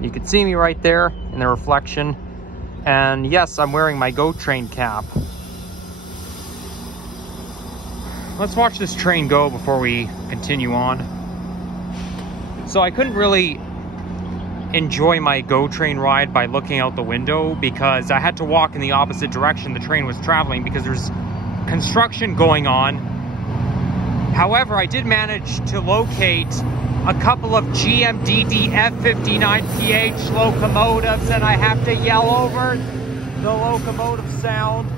You can see me right there in the reflection. And yes, I'm wearing my GO train cap. Let's watch this train go before we continue on. So I couldn't really enjoy my GO train ride by looking out the window because I had to walk in the opposite direction the train was traveling because there's construction going on. However, I did manage to locate a couple of GMDD F59PH locomotives, and I have to yell over the locomotive sound.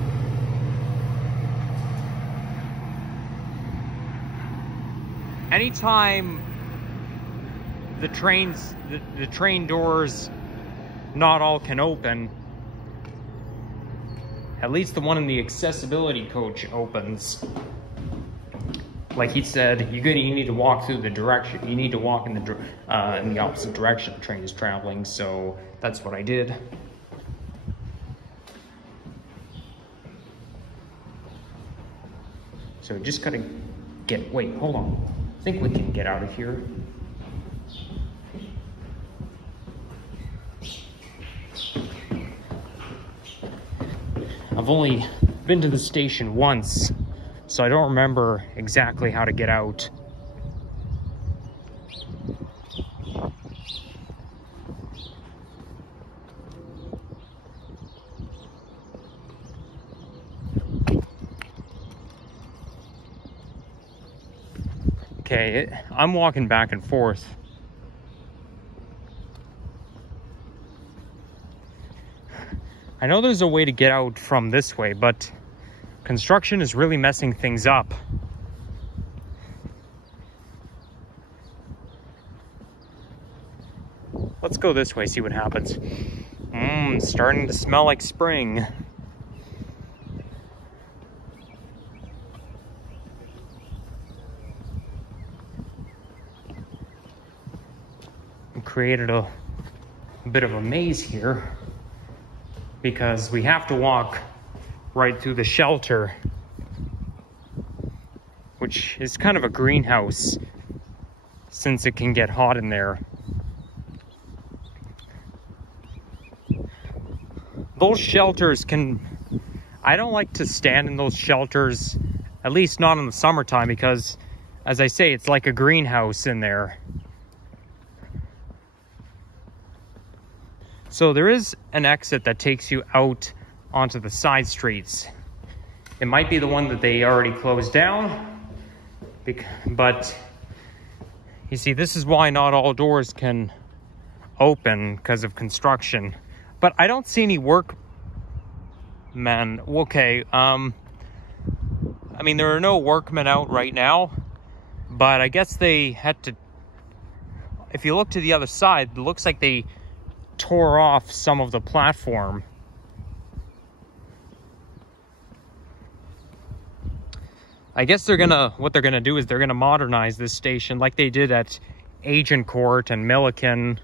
Anytime the train doors, not all can open, at least the one in the accessibility coach opens. Like he said, you need to walk through the direction. You need to walk in the opposite direction the train is traveling. So that's what I did. So just gotta wait, hold on. I think we can get out of here. I've only been to the station once, so I don't remember exactly how to get out. Okay, I'm walking back and forth. I know there's a way to get out from this way, but construction is really messing things up. Let's go this way, see what happens. Starting to smell like spring. Created a bit of a maze here because we have to walk right through the shelter, which is kind of a greenhouse since it can get hot in there. Those shelters I don't like to stand in those shelters, at least not in the summertime, because as I say, it's like a greenhouse in there. So there is an exit that takes you out onto the side streets. It might be the one that they already closed down, but you see, this is why not all doors can open because of construction. But I don't see any workmen. Okay, I mean, there are no workmen out right now, but I guess they had to, if you look to the other side, it looks like they tore off some of the platform. I guess what they're gonna do is they're gonna modernize this station like they did at Agincourt and Milliken.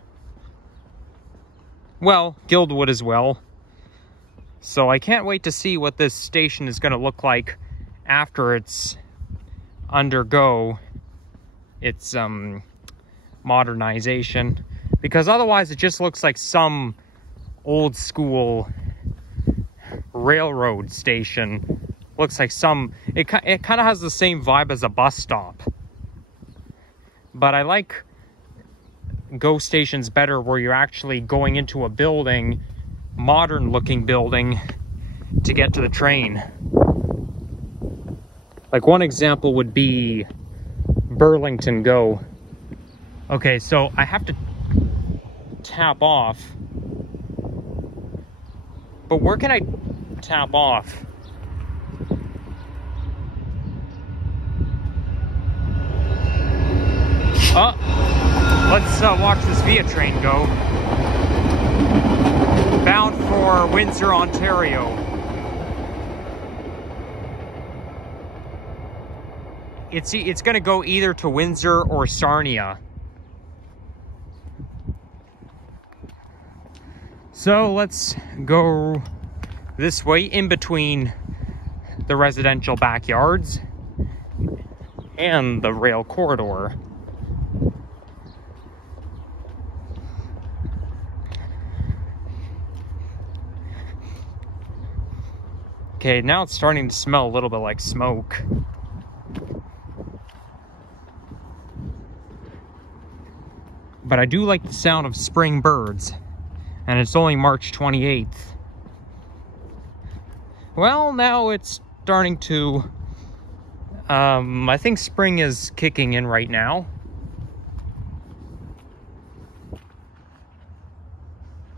Well, Guildwood as well. So I can't wait to see what this station is gonna look like after it's undergo its modernization. Because otherwise it just looks like some old school railroad station. Looks like it kind of has the same vibe as a bus stop. But I like GO stations better where you're actually going into a building, modern looking building, to get to the train. Like one example would be Burlington GO. Okay, so I have to tap off, but where can I tap off? Let's watch this Via train go, bound for Windsor, Ontario. It's gonna go either to Windsor or Sarnia. So let's go this way in between the residential backyards and the rail corridor. Okay, now it's starting to smell a little bit like smoke. But I do like the sound of spring birds. And it's only March 28th. Well, now it's starting to... I think spring is kicking in right now.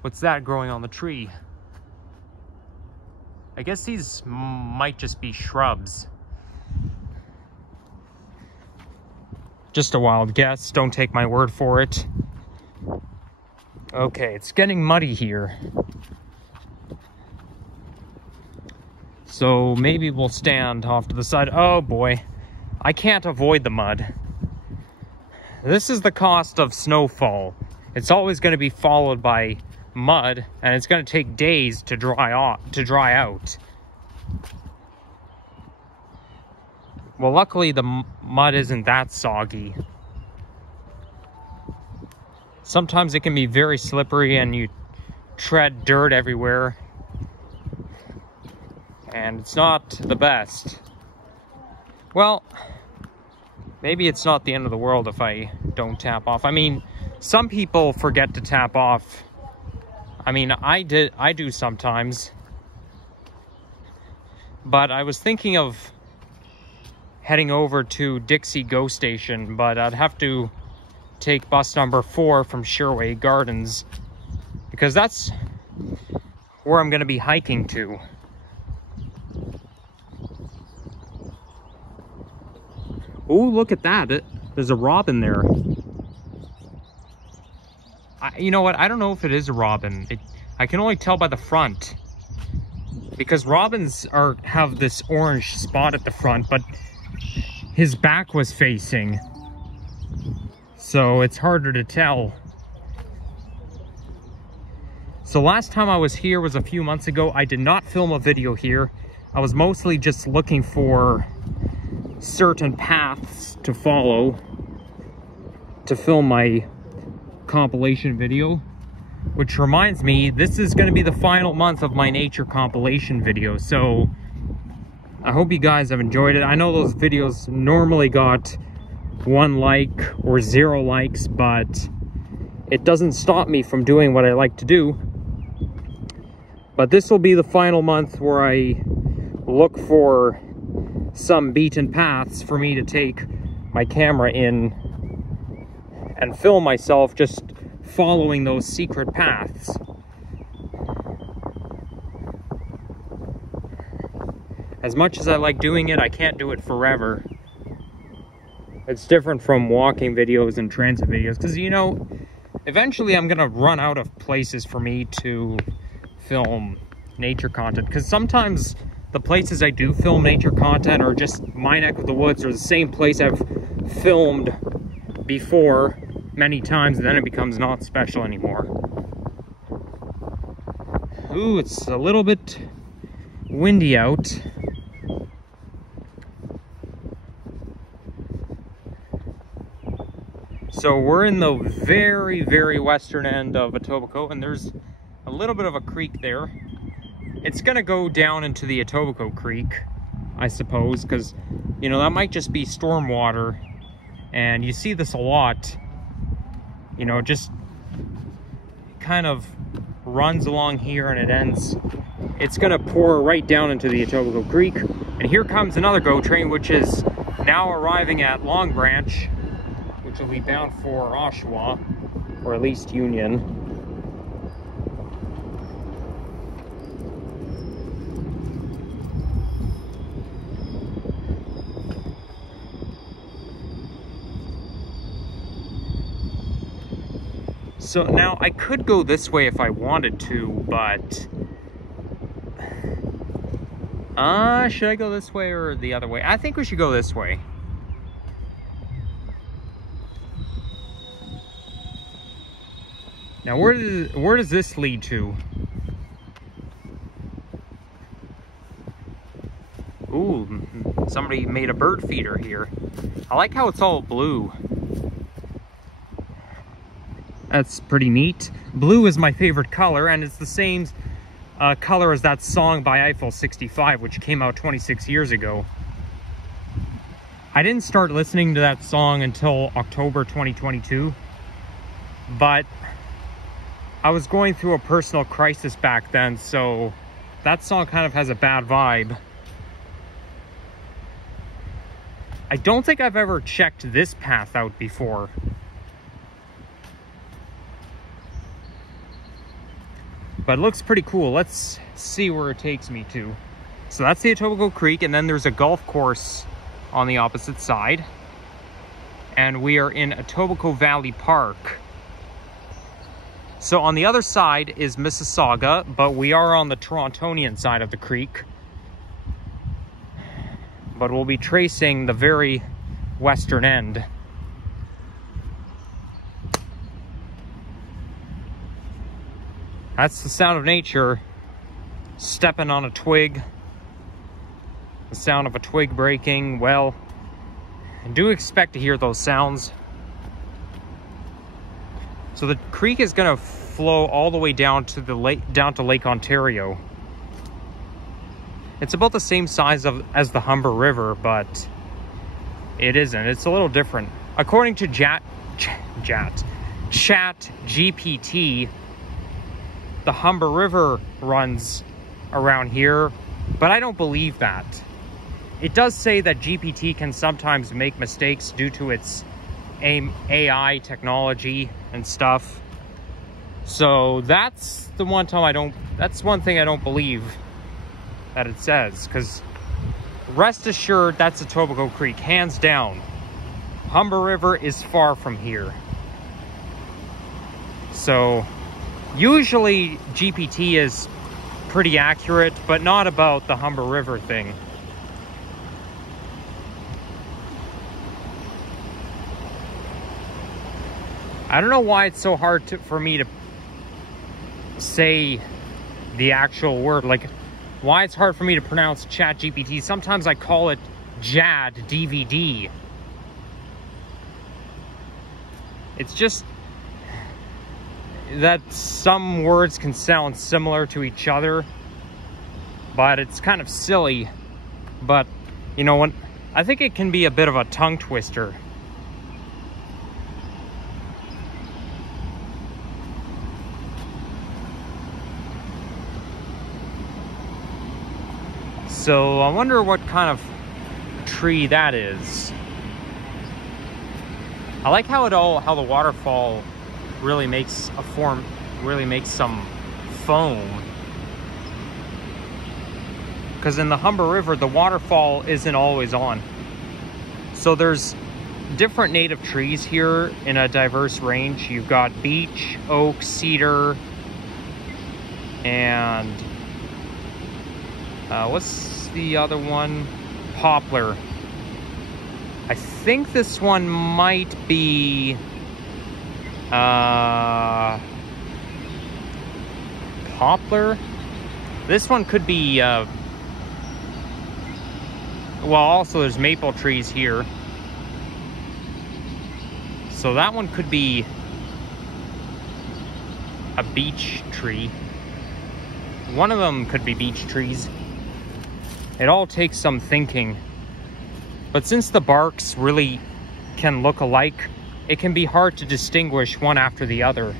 What's that growing on the tree? I guess these might just be shrubs. Just a wild guess, don't take my word for it. Okay, it's getting muddy here. So maybe we'll stand off to the side. Oh boy, I can't avoid the mud. This is the cost of snowfall. It's always going to be followed by mud, and it's going to take days to dry out. Well, luckily the mud isn't that soggy. Sometimes it can be very slippery and you tread dirt everywhere, and it's not the best. Well, maybe it's not the end of the world if I don't tap off. I mean, some people forget to tap off. I mean, I do sometimes. But I was thinking of heading over to Dixie GO Station, but I'd have to take bus number 4 from Sherway Gardens, because that's where I'm going to be hiking to. Oh, look at that. There's a robin there. You know what? I don't know if it is a robin. I can only tell by the front, because robins have this orange spot at the front, but his back was facing, so it's harder to tell. So last time I was here was a few months ago. I did not film a video here. I was mostly just looking for certain paths to follow to film my compilation video, which reminds me, this is going to be the final month of my nature compilation video, so I hope you guys have enjoyed it. I know those videos normally got 1 like or 0 likes, but it doesn't stop me from doing what I like to do. But this will be the final month where I look for some beaten paths for me to take my camera in and film myself just following those secret paths. As much as I like doing it, I can't do it forever. It's different from walking videos and transit videos, because, you know, eventually I'm gonna run out of places for me to film nature content, because sometimes the places I do film nature content are just my neck of the woods, or the same place I've filmed before many times, and then it becomes not special anymore. Ooh, it's a little bit windy out. So we're in the very, very western end of Etobicoke, and there's a little bit of a creek there. It's gonna go down into the Etobicoke Creek, I suppose, because, you know, that might just be storm water, and you see this a lot. You know, just kind of runs along here and it ends. It's gonna pour right down into the Etobicoke Creek. And here comes another GO train, which is now arriving at Long Branch, which will be bound for Oshawa, or at least Union. So now I could go this way if I wanted to, but should I go this way or the other way? I think we should go this way. Now where does this lead to? Ooh, somebody made a bird feeder here. I like how it's all blue. That's pretty neat. Blue is my favorite color, and it's the same color as that song by Eiffel 65, which came out 26 years ago. I didn't start listening to that song until October 2022, but I was going through a personal crisis back then, so that song kind of has a bad vibe. I don't think I've ever checked this path out before. But it looks pretty cool. Let's see where it takes me to. So that's the Etobicoke Creek, and then there's a golf course on the opposite side. And we are in Etobicoke Valley Park. So on the other side is Mississauga, but we are on the Torontonian side of the creek. But we'll be tracing the very western end. That's the sound of nature, stepping on a twig. The sound of a twig breaking. Well, I do expect to hear those sounds. So the creek is going to flow all the way down to the lake, down to Lake Ontario. It's about the same size as the Humber River, but it isn't. It's a little different. According to Chat GPT, the Humber River runs around here, but I don't believe that. It does say that GPT can sometimes make mistakes due to its AI technology and stuff. So that's the one time that's one thing I don't believe that it says, because rest assured that's Etobicoke Creek, hands down. Humber River is far from here. So usually GPT is pretty accurate, but not about the Humber River thing. I don't know why it's so hard for me to say the actual word, like why it's hard for me to pronounce Chat GPT. Sometimes I call it JAD DVD. It's just that some words can sound similar to each other, but it's kind of silly. But you know, when I think it can be a bit of a tongue twister. So I wonder what kind of tree that is. I like how the waterfall really makes some foam. Because in the Humber River, the waterfall isn't always on. So there's different native trees here in a diverse range. You've got beech, oak, cedar, and what's the other one? Poplar. I think this one might be poplar. This one could be well, also there's maple trees here, so that one could be a beech tree. One of them could be beech trees. It all takes some thinking. But since the barks really can look alike, it can be hard to distinguish one after the other.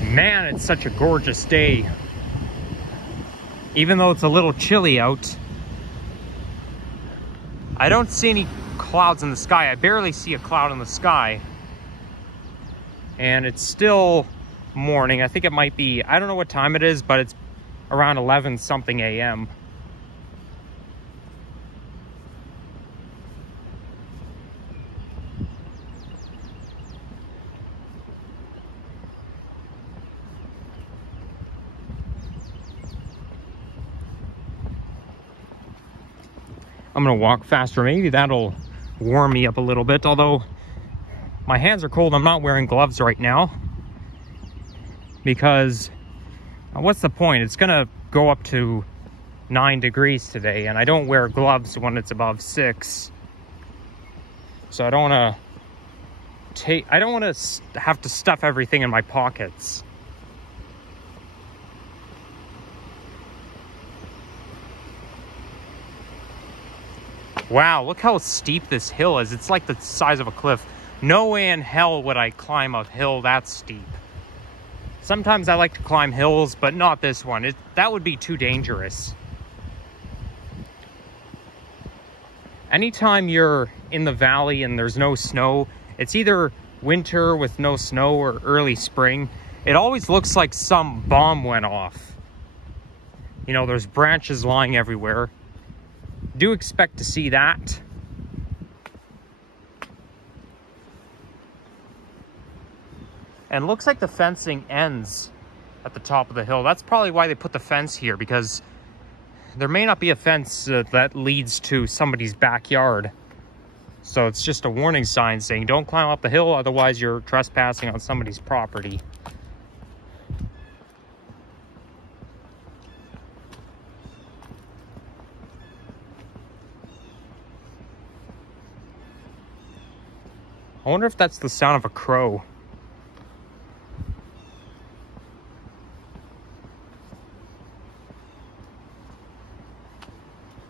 Man, it's such a gorgeous day. Even though it's a little chilly out. I don't see any clouds in the sky. I barely see a cloud in the sky. And it's still morning. I think it might be, I don't know what time it is, but it's around 11 something a.m. I'm gonna walk faster. Maybe that'll warm me up a little bit, although my hands are cold. I'm not wearing gloves right now because What's the point? It's gonna go up to 9 degrees today, and I don't wear gloves when it's above 6. So I don't want to have to stuff everything in my pockets. Wow, look how steep this hill is. It's like the size of a cliff. No way in hell would I climb a hill that steep. Sometimes I like to climb hills, but not this one. That would be too dangerous. Anytime you're in the valley and there's no snow, it's either winter with no snow or early spring. It always looks like some bomb went off. You know, there's branches lying everywhere. Do expect to see that. And looks like the fencing ends at the top of the hill. That's probably why they put the fence here, because there may not be a fence that leads to somebody's backyard. So it's just a warning sign saying don't climb up the hill, otherwise you're trespassing on somebody's property. I wonder if that's the sound of a crow.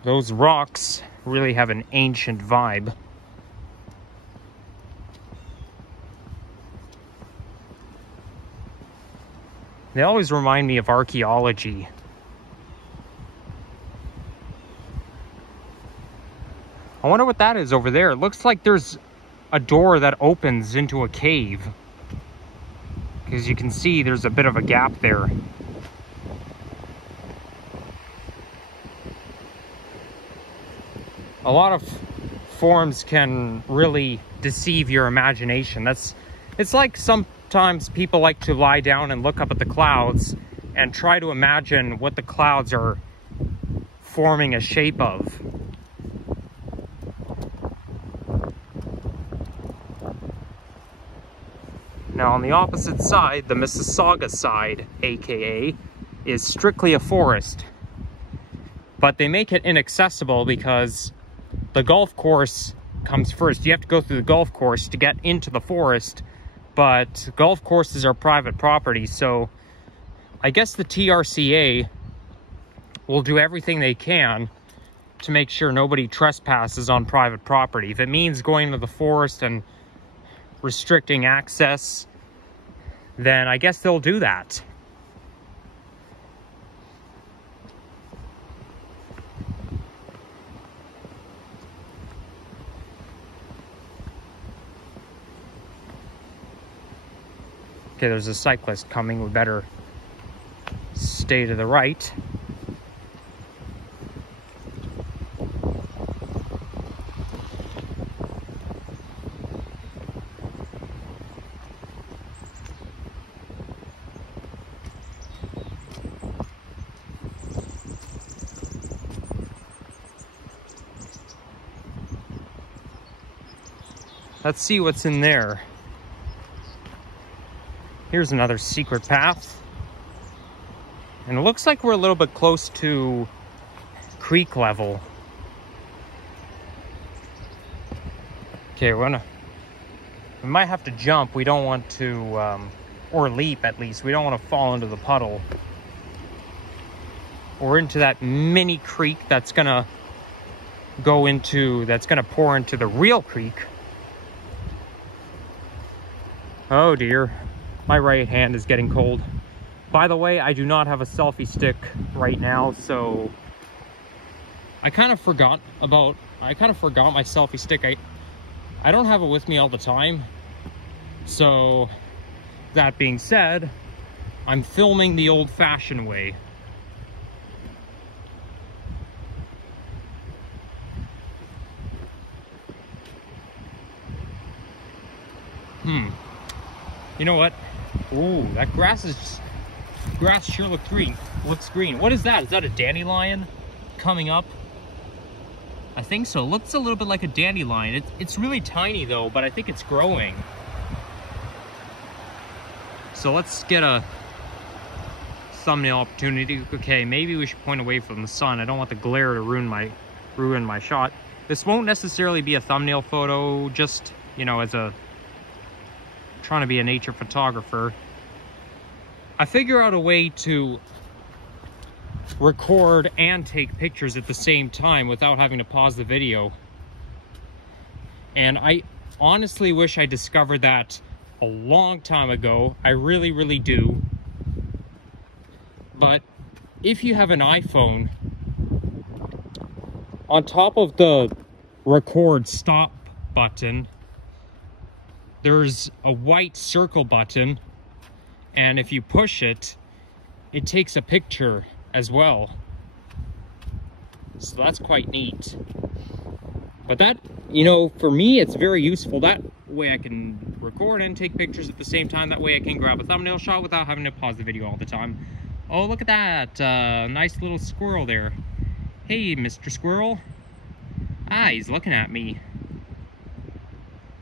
Those rocks really have an ancient vibe. They always remind me of archaeology. I wonder what that is over there. It looks like there's a door that opens into a cave. Because you can see there's a bit of a gap there. A lot of forms can really deceive your imagination. It's like sometimes people like to lie down and look up at the clouds and try to imagine what the clouds are forming a shape of. Now on the opposite side, the Mississauga side, aka, is strictly a forest. But they make it inaccessible because the golf course comes first. You have to go through the golf course to get into the forest, but golf courses are private property, so I guess the TRCA will do everything they can to make sure nobody trespasses on private property. If it means going to the forest and restricting access, then I guess they'll do that. Okay, there's a cyclist coming. We better stay to the right. Let's see what's in there. Here's another secret path. And it looks like we're a little bit close to creek level. Okay, we might have to jump. We don't want to, or leap at least. We don't want to fall into the puddle. Or into that mini creek that's gonna pour into the real creek. Oh dear. My right hand is getting cold. By the way, I do not have a selfie stick right now, so I kind of forgot my selfie stick. I don't have it with me all the time. So that being said, I'm filming the old-fashioned way. You know what? Ooh, that grass sure looks green. What is that? Is that a dandelion coming up? I think so. It looks a little bit like a dandelion. It's really tiny though, but I think it's growing. So let's get a thumbnail opportunity. Okay, maybe we should point away from the sun. I don't want the glare to ruin my shot. This won't necessarily be a thumbnail photo, just, you know, as a trying to be a nature photographer. I figure out a way to record and take pictures at the same time without having to pause the video. And I honestly wish I discovered that a long time ago. I really, really do. But if you have an iPhone, on top of the record stop button, there's a white circle button, and if you push it, it takes a picture as well. So that's quite neat. But that, you know, for me, it's very useful. That way I can record and take pictures at the same time. That way I can grab a thumbnail shot without having to pause the video all the time. Oh, look at that. Nice little squirrel there. Hey, Mr. Squirrel. Ah, he's looking at me.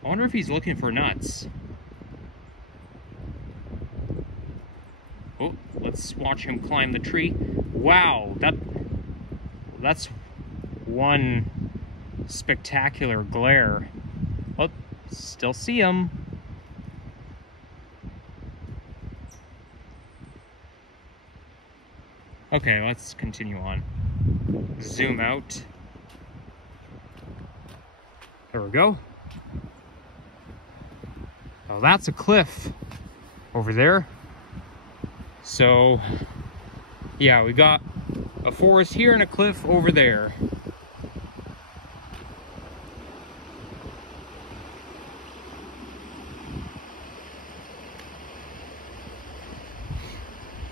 I wonder if he's looking for nuts. Oh, let's watch him climb the tree. Wow, that's one spectacular glare. Oh, still see him. Okay, let's continue on. Zoom out. There we go. Oh, that's a cliff over there. So, yeah, we got a forest here and a cliff over there.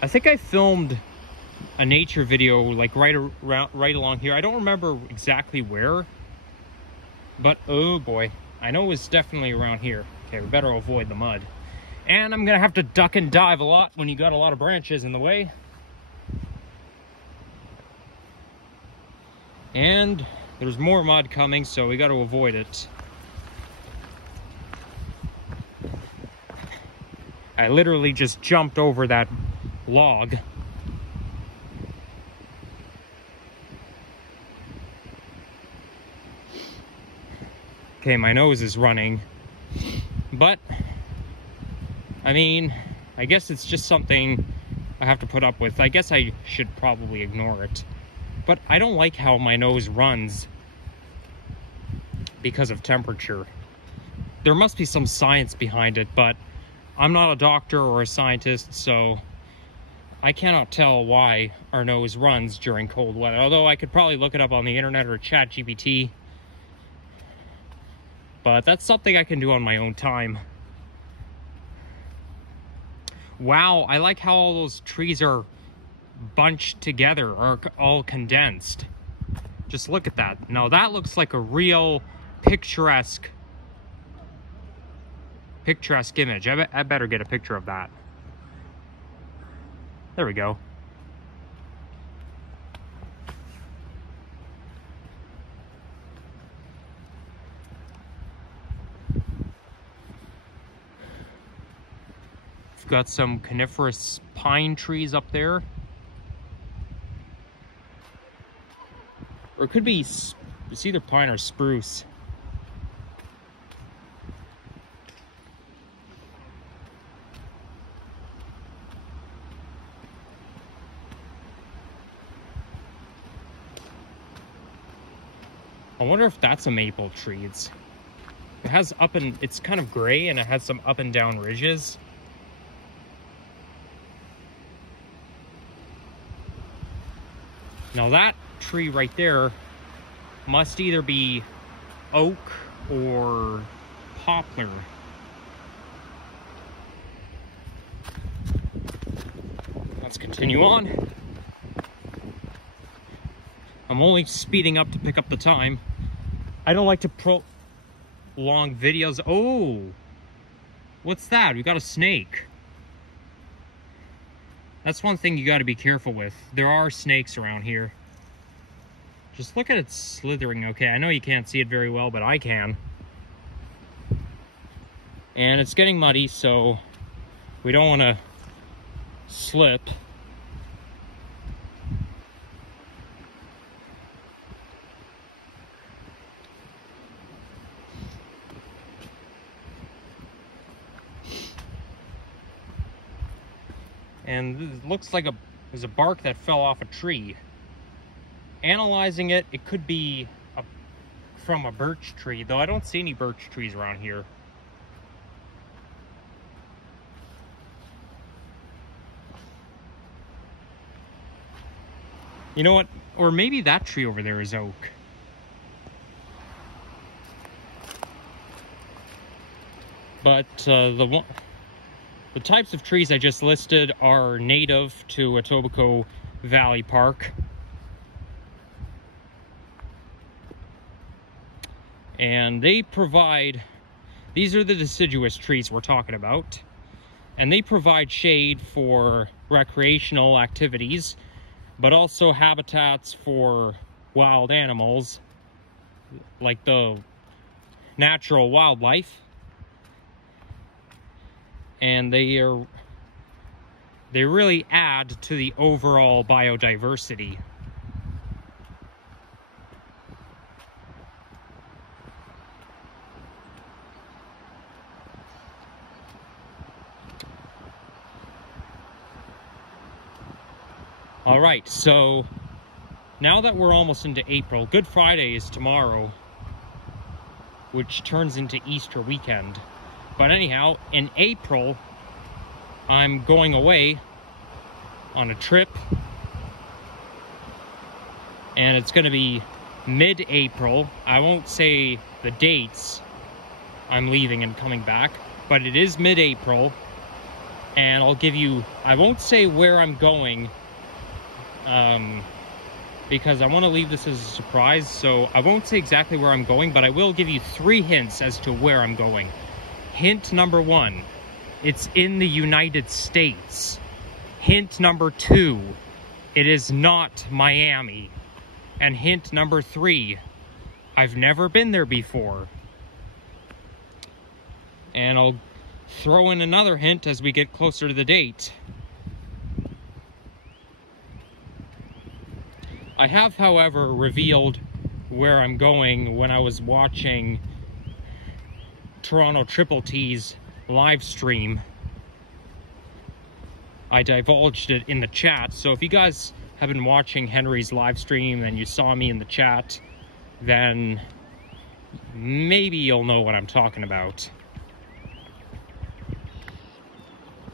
I think I filmed a nature video like right along here. I don't remember exactly where, but oh boy, I know it was definitely around here. Okay, we better avoid the mud. And I'm gonna have to duck and dive a lot when you got a lot of branches in the way. And there's more mud coming, so we got to avoid it. I literally just jumped over that log. Okay, my nose is running, but I mean, I guess it's just something I have to put up with. I guess I should probably ignore it, but I don't like how my nose runs because of temperature. There must be some science behind it, but I'm not a doctor or a scientist, so I cannot tell why our nose runs during cold weather. Although I could probably look it up on the internet or ChatGPT. But that's something I can do on my own time. Wow, I like how all those trees are bunched together, or all condensed. Just look at that. Now that looks like a real picturesque image. I better get a picture of that. There we go. We've got some coniferous pine trees up there. Or it could be, it's either pine or spruce. I wonder if that's a maple tree. It has it's kind of gray and it has some up and down ridges. Now that tree right there must either be oak or poplar. Let's continue on. I'm only speeding up to pick up the time. I don't like to prolong videos. Oh, what's that? We got a snake. That's one thing you got to be careful with. There are snakes around here. Just look at it slithering. Okay, I know you can't see it very well, but I can. And it's getting muddy, so we don't want to slip. And it looks like there's a bark that fell off a tree. Analyzing it, it could be from a birch tree, though I don't see any birch trees around here. You know what? Or maybe that tree over there is oak. But the types of trees I just listed are native to Etobicoke Valley Park. And they provide, these are the deciduous trees we're talking about. And they provide shade for recreational activities, but also habitats for wild animals, like the natural wildlife. And they really add to the overall biodiversity. All right, so now that we're almost into April, Good Friday is tomorrow, which turns into Easter weekend. But anyhow, in April, I'm going away on a trip, and it's going to be mid-April. I won't say the dates I'm leaving and coming back, but it is mid-April, and I'll give you, I won't say where I'm going, because I want to leave this as a surprise, so I won't say exactly where I'm going, but I will give you 3 hints as to where I'm going. Hint number 1, it's in the United States. Hint number 2, it is not Miami. And hint number 3, I've never been there before. And I'll throw in another hint as we get closer to the date. I have, however, revealed where I'm going when I was watching Toronto Triple T's live stream. I divulged it in the chat, so if you guys have been watching Henry's live stream and you saw me in the chat, then maybe you'll know what I'm talking about.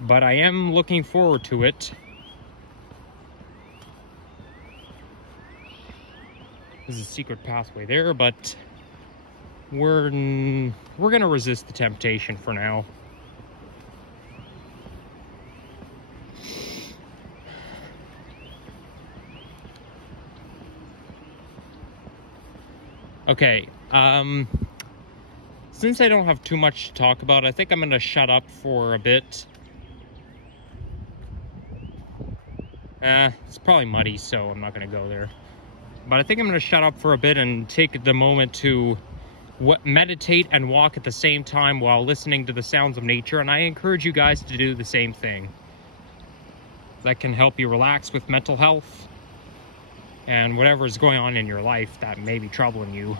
But I am looking forward to it. There's a secret pathway there, but we're gonna resist the temptation for now. Okay, since I don't have too much to talk about, I think I'm gonna shut up for a bit. It's probably muddy, so I'm not gonna go there. But I think I'm going to shut up for a bit and take the moment to meditate and walk at the same time while listening to the sounds of nature. And I encourage you guys to do the same thing. That can help you relax with mental health and whatever is going on in your life that may be troubling you.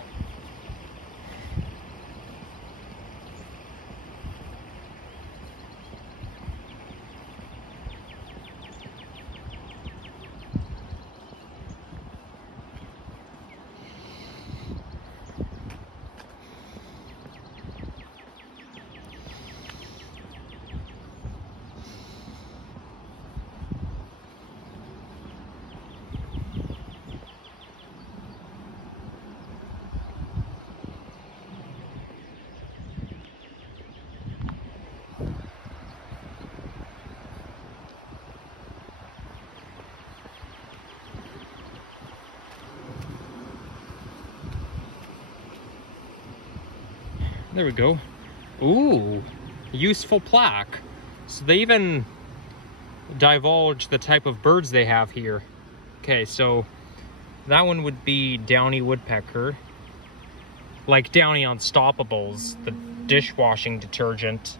There we go. Ooh, useful plaque. So they even divulge the type of birds they have here. Okay, so that one would be downy woodpecker. Like Downy Unstoppables, the dishwashing detergent.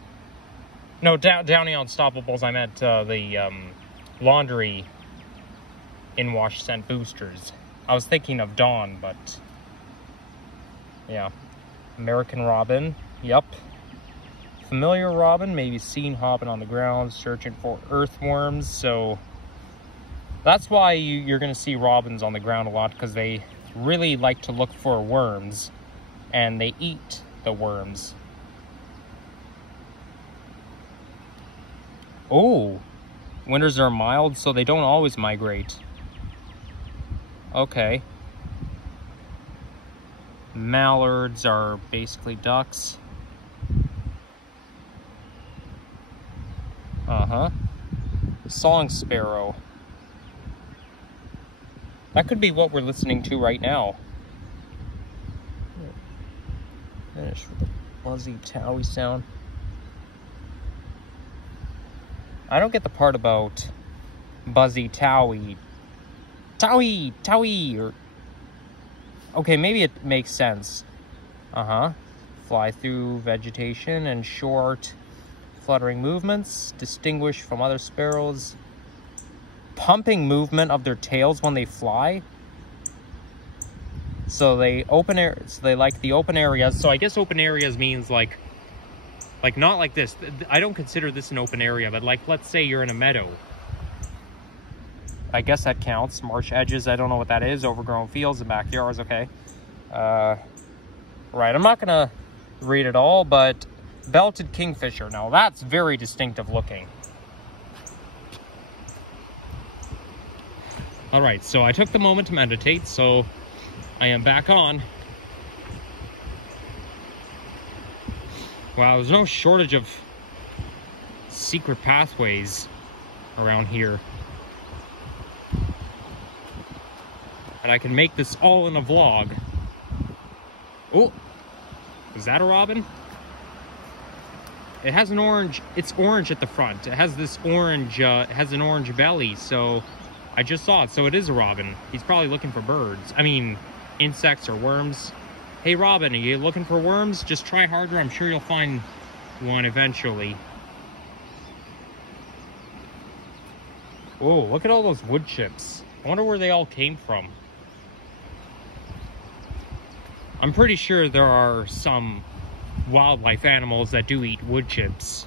No, Downy Unstoppables, I meant the laundry in-wash scent boosters. I was thinking of Dawn, but yeah. American robin, yep. familiar robin, maybe seen hopping on the ground, searching for earthworms. So that's why you're going to see robins on the ground a lot, because they really like to look for worms, and they eat the worms. Oh, winters are mild, so they don't always migrate. Okay. Mallards are basically ducks. Uh-huh. Song sparrow. That could be what we're listening to right now. Finish with a buzzy, towy sound. I don't get the part about buzzy, towy. Towy, towy, or... Okay, maybe it makes sense. Uh-huh. Fly through vegetation and short, fluttering movements, distinguished from other sparrows. Pumping movement of their tails when they fly. So they like the open areas. So I guess open areas means like not like this. I don't consider this an open area, but like, let's say you're in a meadow. I guess that counts. Marsh edges, I don't know what that is. Overgrown fields and backyards, okay. Right, I'm not gonna read it all, but belted kingfisher. Now that's very distinctive looking. All right, so I took the moment to meditate, so I am back on. Wow, there's no shortage of secret pathways around here. And I can make this all in a vlog. Oh, is that a robin? It has an orange, it's orange at the front. It has this orange, it has an orange belly, so I just saw it, so it is a robin. He's probably looking for birds. I mean, insects or worms. Hey robin, are you looking for worms? Just try harder, I'm sure you'll find one eventually. Oh, look at all those wood chips. I wonder where they all came from. I'm pretty sure there are some wildlife animals that do eat wood chips.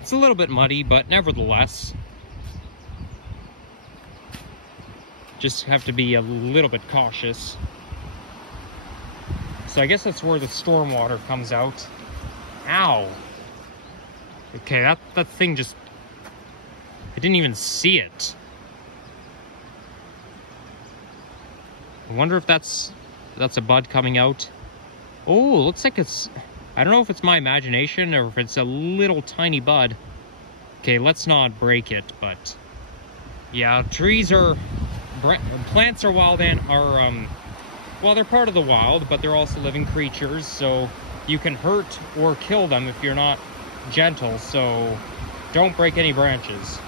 It's a little bit muddy, but nevertheless, just have to be a little bit cautious. So I guess that's where the storm water comes out. Ow. Okay, that thing just... I didn't even see it. I wonder if that's a bud coming out. Oh, looks like it's... I don't know if it's my imagination or if it's a little tiny bud. Okay, let's not break it, but... Yeah, trees are... Plants are wild and are... Well, they're part of the wild, but they're also living creatures, so you can hurt or kill them if you're not gentle, so don't break any branches.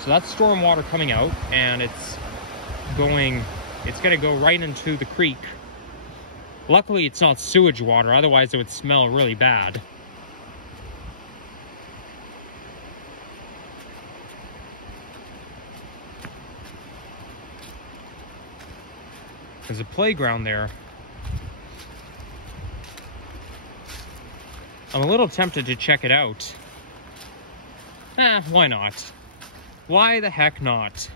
So that's storm water coming out, and it's gonna go right into the creek. Luckily, it's not sewage water, otherwise it would smell really bad. There's a playground there. I'm a little tempted to check it out. Why not? Why the heck not?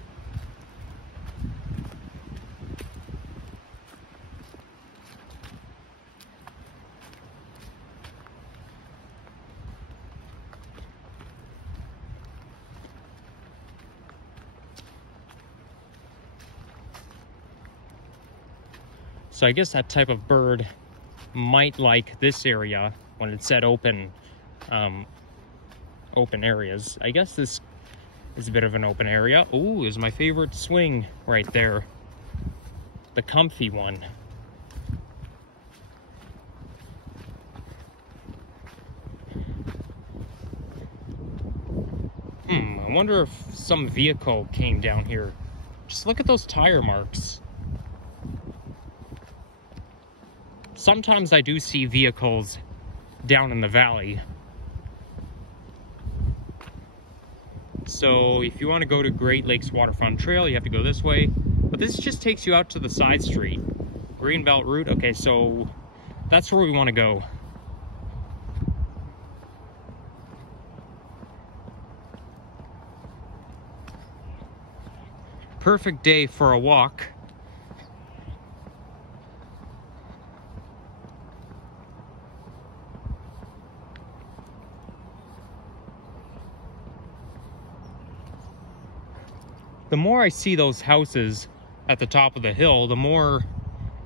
So I guess that type of bird might like this area when it said open areas. I guess this is a bit of an open area. Ooh, is my favorite swing right there. The comfy one. I wonder if some vehicle came down here. Just look at those tire marks. Sometimes I do see vehicles down in the valley. So if you want to go to Great Lakes Waterfront Trail, you have to go this way. But this just takes you out to the side street. Greenbelt route. Okay, so that's where we want to go. Perfect day for a walk. The more I see those houses at the top of the hill, the more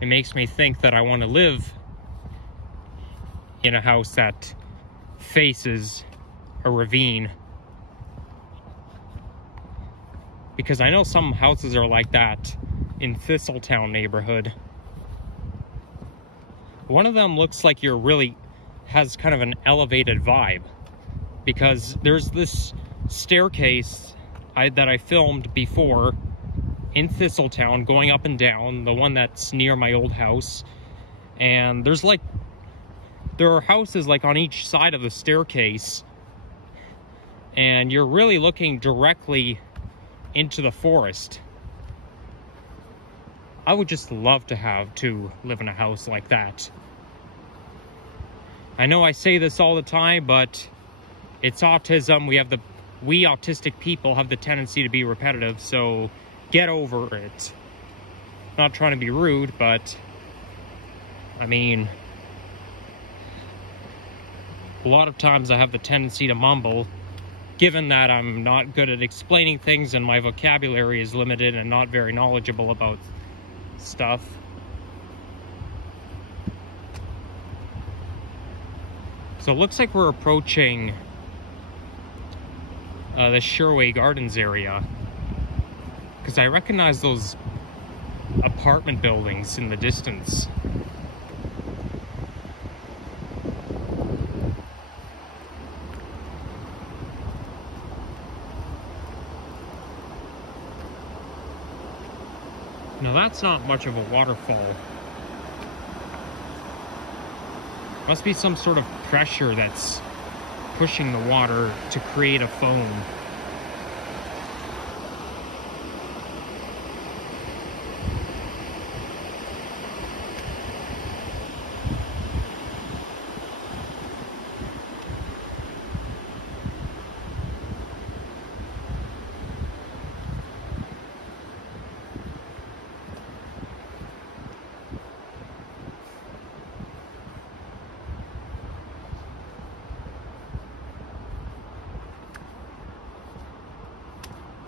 it makes me think that I want to live in a house that faces a ravine. Because I know some houses are like that in Thistletown neighborhood. One of them looks like has kind of an elevated vibe, because there's this staircase that I filmed before in Thistletown going up and down, the one that's near my old house. And there are houses like on each side of the staircase, and you're really looking directly into the forest. I would just love to live in a house like that. I know I say this all the time, but it's autism. We autistic people have the tendency to be repetitive, so get over it. Not trying to be rude, but I mean, a lot of times I have the tendency to mumble, given that I'm not good at explaining things and my vocabulary is limited and not very knowledgeable about stuff. So it looks like we're approaching the Sherway Gardens area, because I recognize those apartment buildings in the distance. Now that's not much of a waterfall. Must be some sort of pressure that's pushing the water to create a foam.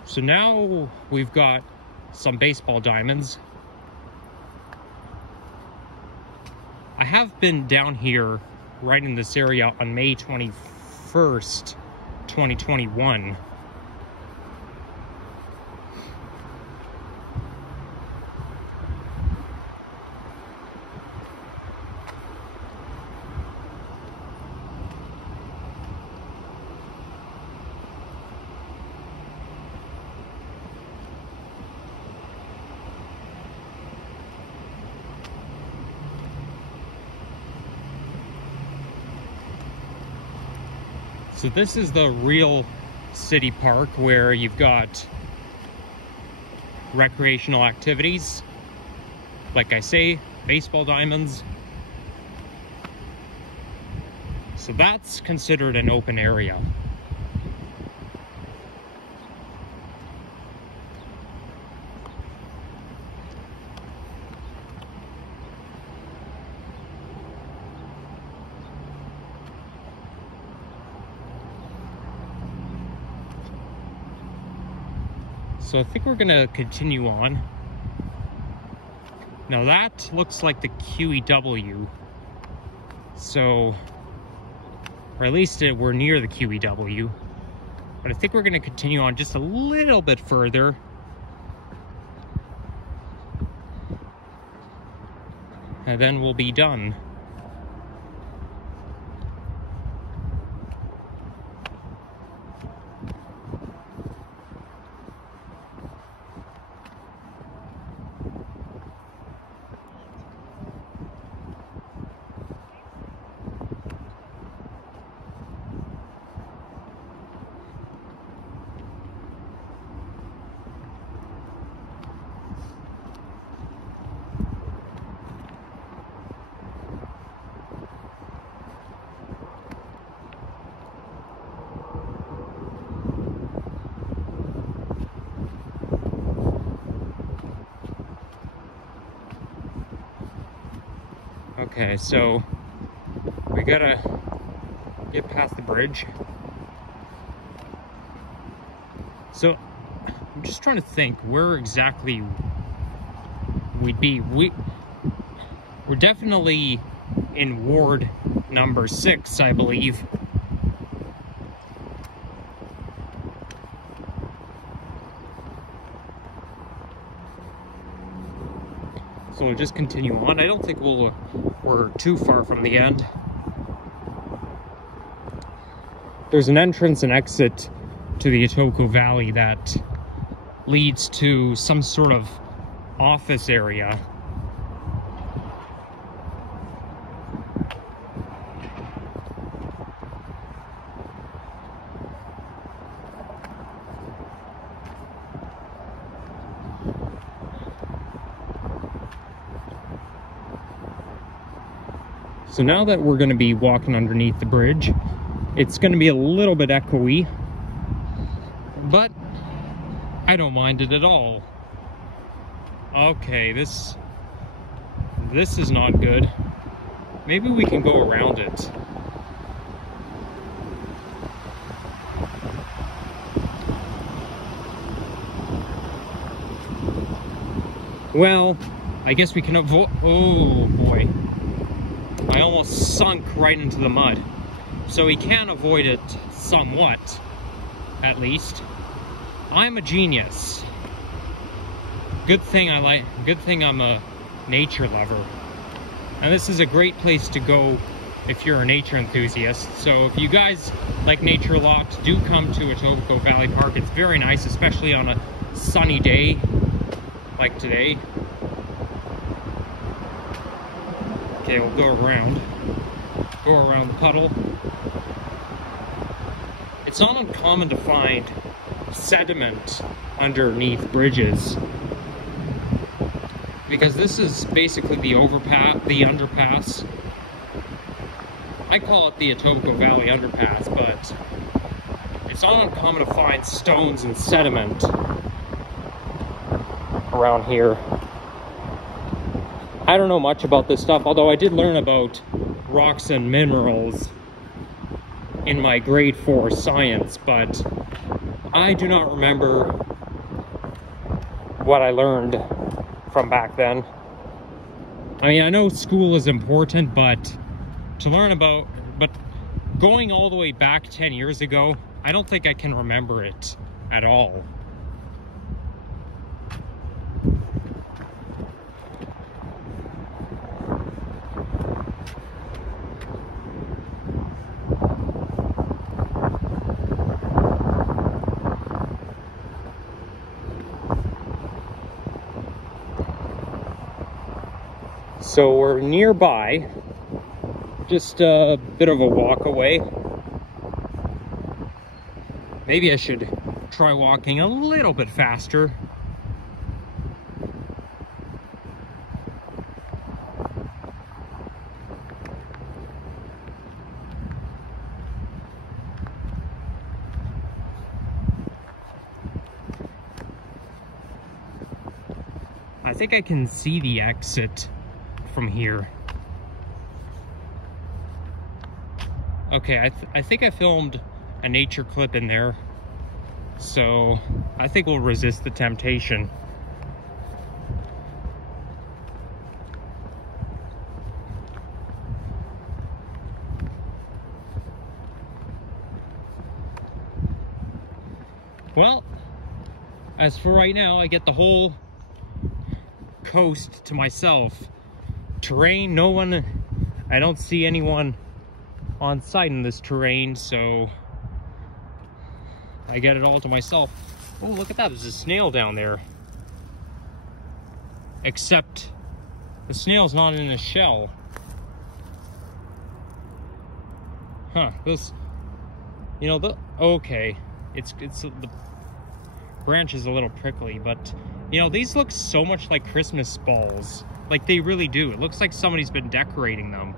So now we've got some baseball diamonds. I have been down here right in this area on May 21st, 2021. So this is the real city park where you've got recreational activities. Like I say, baseball diamonds. So that's considered an open area. So I think we're gonna continue on. Now that looks like the QEW. So, or at least we're near the QEW. But I think we're gonna continue on just a little bit further. And then we'll be done. Okay, so we gotta get past the bridge. So I'm just trying to think where exactly we'd be. We're definitely in ward number 6, I believe. So we'll just continue on. I don't think we're too far from the end. There's an entrance and exit to the Etobicoke Valley that leads to some sort of office area. So now that we're going to be walking underneath the bridge, it's going to be a little bit echoey, but I don't mind it at all. Okay, this is not good. Maybe we can go around it. Well, I guess we can avoid... Oh boy. I almost sunk right into the mud. So we can avoid it somewhat, at least. I'm a genius. Good thing I'm a nature lover. And this is a great place to go if you're a nature enthusiast. So if you guys like nature a lot, do come to Etobicoke Valley Park. It's very nice, especially on a sunny day like today. Okay, we'll go around the puddle. It's not uncommon to find sediment underneath bridges, because this is basically the underpass. I call it the Etobicoke Valley Underpass, but it's not uncommon to find stones and sediment around here. I don't know much about this stuff, although I did learn about rocks and minerals in my grade 4 science, but I do not remember what I learned from back then. I mean, I know school is important, but going all the way back 10 years ago, I don't think I can remember it at all. So we're nearby, just a bit of a walk away. Maybe I should try walking a little bit faster. I think I can see the exit from here. Okay, I think I filmed a nature clip in there, so I think we'll resist the temptation. Well, as for right now, I get the whole coast to myself. Terrain, no one, I don't see anyone on site in this terrain, so I get it all to myself. Oh, look at that, there's a snail down there. Except the snail's not in a shell. Huh, this, you know, okay, it's the branch is a little prickly, but you know, these look so much like Christmas balls. Like, they really do. It looks like somebody's been decorating them.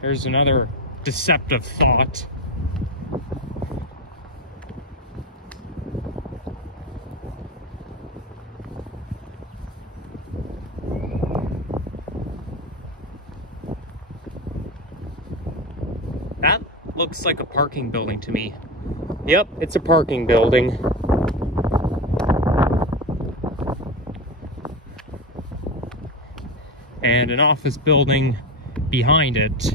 There's another deceptive thought. looks like a parking building to me. Yep, it's a parking building. And an office building behind it.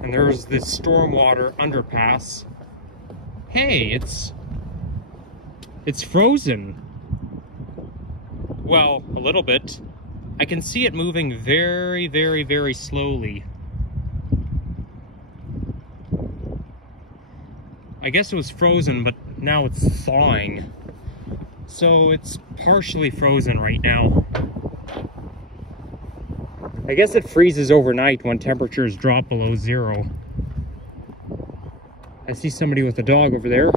And there's this stormwater underpass. Hey, it's frozen. Well, a little bit. I can see it moving very, very, very slowly. I guess it was frozen, but now it's thawing. So it's partially frozen right now. I guess it freezes overnight when temperatures drop below 0. I see somebody with a dog over there.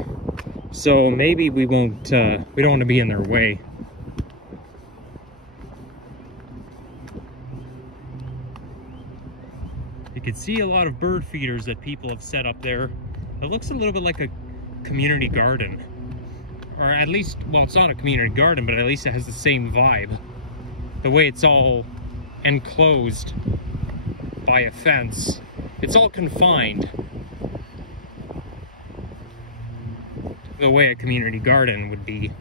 So maybe we won't, we don't want to be in their way. You can see a lot of bird feeders that people have set up there. It looks a little bit like a community garden. Or at least, well, it's not a community garden, but at least it has the same vibe. The way it's all enclosed by a fence. It's all confined. The way a community garden would be.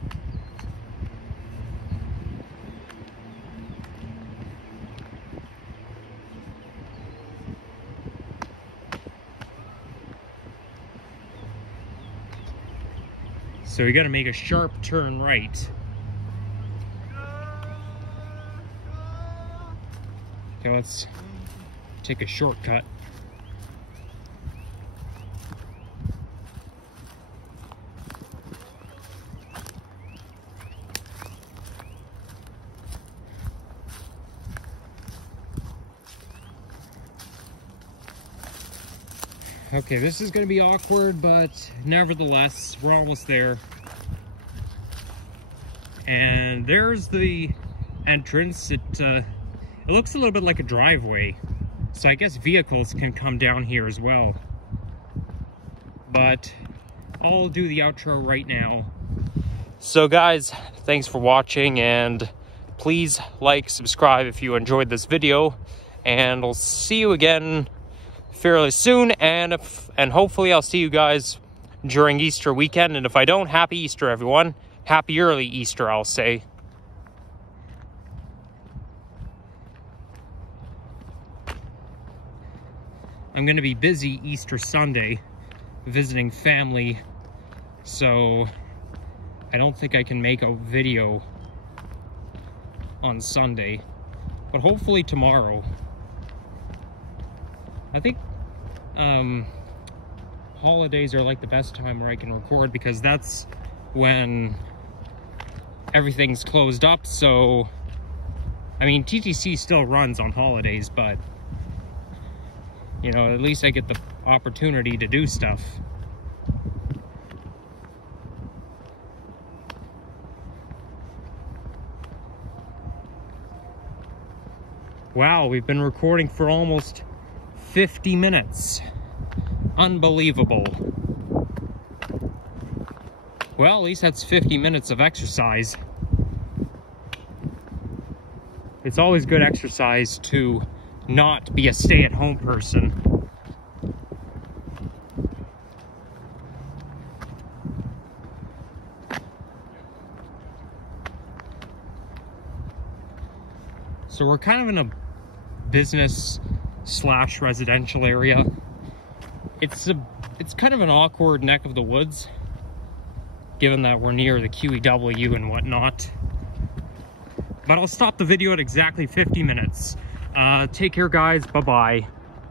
So we gotta make a sharp turn right. Okay, let's take a shortcut. Okay, this is going to be awkward, but nevertheless, we're almost there. And there's the entrance. It looks a little bit like a driveway, so I guess vehicles can come down here as well. But I'll do the outro right now. So guys, thanks for watching, and please like, subscribe if you enjoyed this video, and I'll see you again fairly soon, and hopefully I'll see you guys during Easter weekend. And if I don't, happy Easter, everyone. Happy early Easter, I'll say. I'm going to be busy Easter Sunday visiting family, so I don't think I can make a video on Sunday, but hopefully tomorrow. I think holidays are like the best time where I can record, because that's when everything's closed up. So I mean, TTC still runs on holidays, but you know, at least I get the opportunity to do stuff. Wow, we've been recording for almost 50 minutes. Unbelievable. Well, at least that's 50 minutes of exercise. It's always good exercise to not be a stay-at-home person. So we're kind of in a business / residential area. It's kind of an awkward neck of the woods, given that we're near the QEW and whatnot. But I'll stop the video at exactly 50 minutes. Take care, guys. Bye-bye.